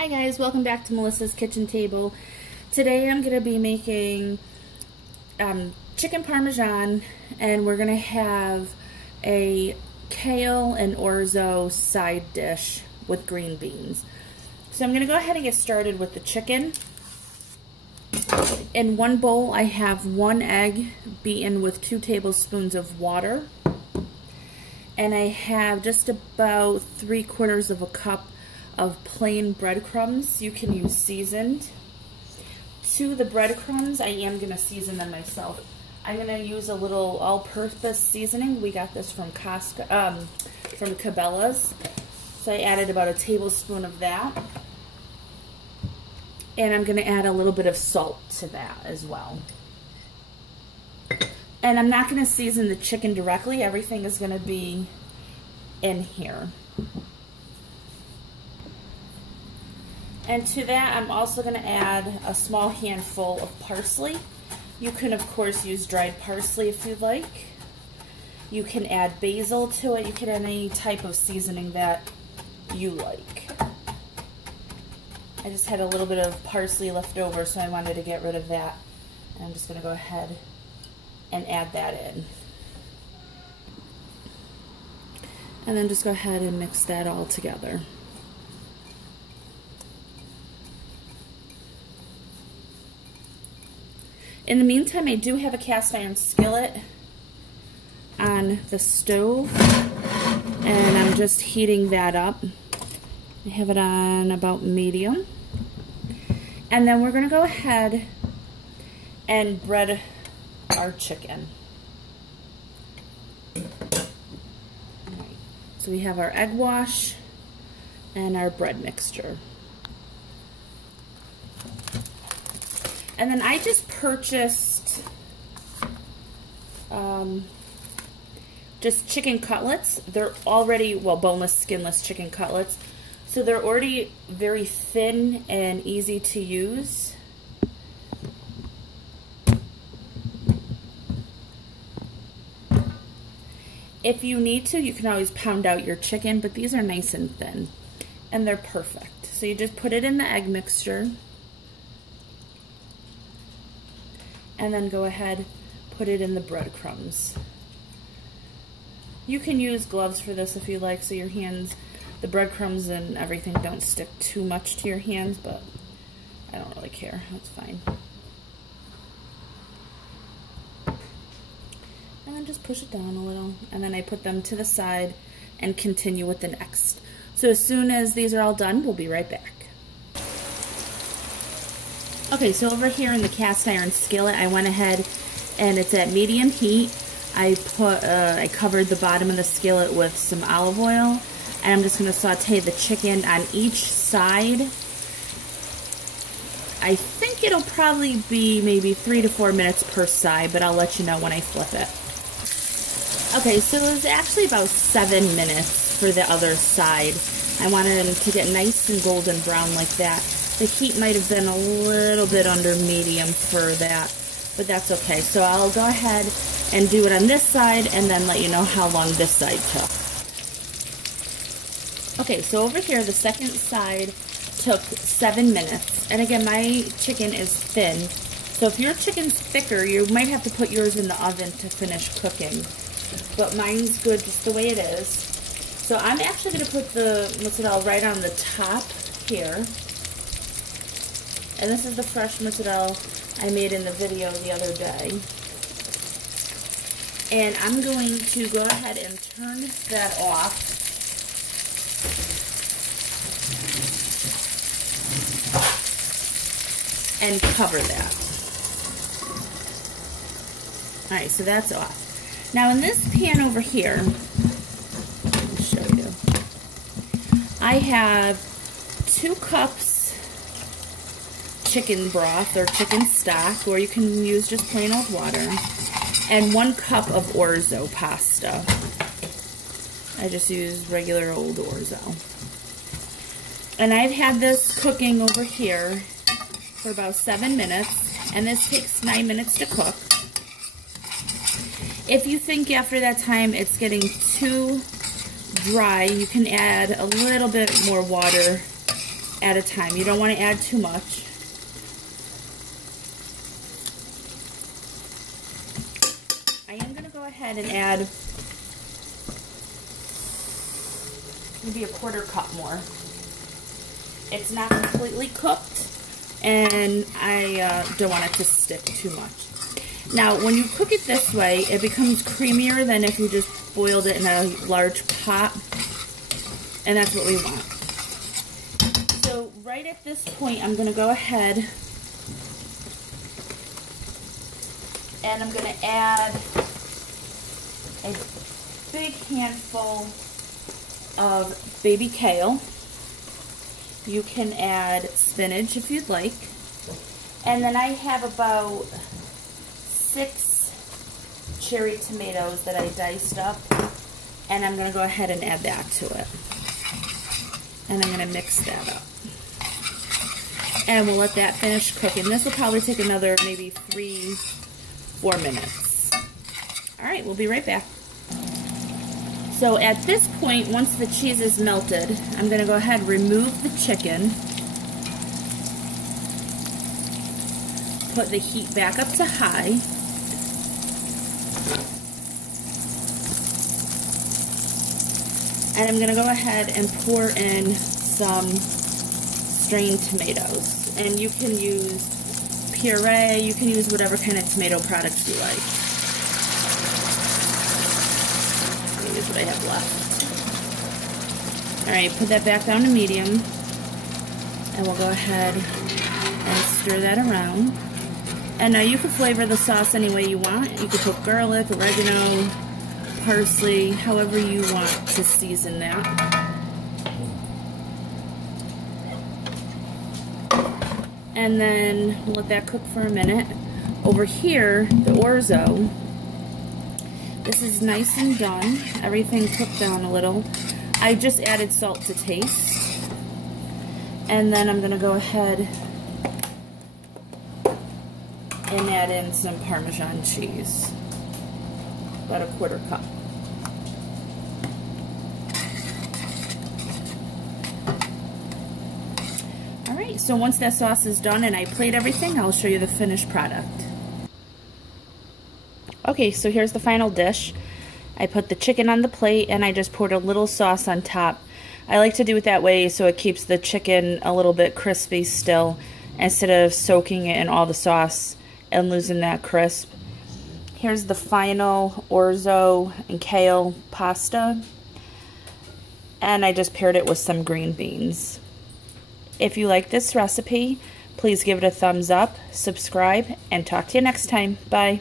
Hi guys, welcome back to Melissa's Kitchen Table. Today I'm going to be making chicken Parmesan, and we're going to have a kale and orzo side dish with green beans. So I'm going to go ahead and get started with the chicken. In one bowl I have 1 egg beaten with 2 tablespoons of water, and I have just about 3/4 of a cup of plain breadcrumbs. You can use seasoned. To the breadcrumbs, I am going to season them myself. I'm going to use a little all-purpose seasoning. We got this from from Cabela's. So I added about 1 tablespoon of that. And I'm going to add a little bit of salt to that as well. And I'm not going to season the chicken directly. Everything is going to be in here. And to that, I'm also going to add a small handful of parsley. You can, of course, use dried parsley if you'd like. You can add basil to it. You can add any type of seasoning that you like. I just had a little bit of parsley left over, so I wanted to get rid of that. And I'm just going to go ahead and add that in. And then just go ahead and mix that all together. In the meantime, I do have a cast iron skillet on the stove, and I'm just heating that up. I have it on about medium. And then we're going to go ahead and bread our chicken. Alright, so we have our egg wash and our bread mixture. And then I just purchased just chicken cutlets. They're already, well, boneless, skinless chicken cutlets. So they're already very thin and easy to use. If you need to, you can always pound out your chicken, but these are nice and thin, and they're perfect. So you just put it in the egg mixture, and then go ahead, put it in the breadcrumbs. You can use gloves for this if you like, so your hands, the breadcrumbs and everything don't stick too much to your hands, but I don't really care, that's fine. And then just push it down a little, and then I put them to the side and continue with the next. So as soon as these are all done, we'll be right back. Okay, so over here in the cast iron skillet, I went ahead and it's at medium heat. I covered the bottom of the skillet with some olive oil, and I'm just going to saute the chicken on each side. I think it'll probably be maybe 3 to 4 minutes per side, but I'll let you know when I flip it. Okay, so it was actually about 7 minutes for the other side. I wanted them to get nice and golden brown like that. The heat might have been a little bit under medium for that, but that's okay. So I'll go ahead and do it on this side and then let you know how long this side took. Okay, so over here, the second side took 7 minutes. And again, my chicken is thin. So if your chicken's thicker, you might have to put yours in the oven to finish cooking. But mine's good just the way it is. So I'm actually going to put the mozzarella right on the top here. And this is the fresh mozzarella I made in the video the other day. And I'm going to go ahead and turn that off. And cover that. Alright, so that's off. Now in this pan over here, let me show you. I have 2 cups chicken broth or chicken stock, or you can use just plain old water, and 1 cup of orzo pasta. I just use regular old orzo. And I've had this cooking over here for about 7 minutes, and this takes 9 minutes to cook. If you think after that time it's getting too dry, you can add a little bit more water at a time. You don't want to add too much. I am going to go ahead and add maybe a 1/4 cup more. It's not completely cooked, and I don't want it to stick too much. Now, when you cook it this way, it becomes creamier than if you just boiled it in a large pot, and that's what we want. So right at this point, I'm going to go ahead and I'm going to add a big handful of baby kale. You can add spinach if you'd like. And then I have about 6 cherry tomatoes that I diced up, and I'm going to go ahead and add that to it. And I'm going to mix that up. And we'll let that finish cooking. This will probably take another maybe 3-4 minutes. Alright, we'll be right back. So at this point, once the cheese is melted, I'm going to go ahead and remove the chicken. Put the heat back up to high. And I'm going to go ahead and pour in some strained tomatoes. And you can use puree, you can use whatever kind of tomato products you like. Use what I have left. Alright, put that back down to medium. And we'll go ahead and stir that around. And now you can flavor the sauce any way you want. You could put garlic, oregano, parsley, however you want to season that. And then let that cook for a minute. Over here, the orzo, this is nice and done. Everything cooked down a little. I just added salt to taste. And then I'm going to go ahead and add in some Parmesan cheese. About a 1/4 cup. Alright, so once that sauce is done and I plate everything, I'll show you the finished product. Okay, so here's the final dish. I put the chicken on the plate and I just poured a little sauce on top. I like to do it that way so it keeps the chicken a little bit crispy still, instead of soaking it in all the sauce and losing that crisp. Here's the final orzo and kale pasta, and I just paired it with some green beans. If you like this recipe, please give it a thumbs up, subscribe, and talk to you next time. Bye.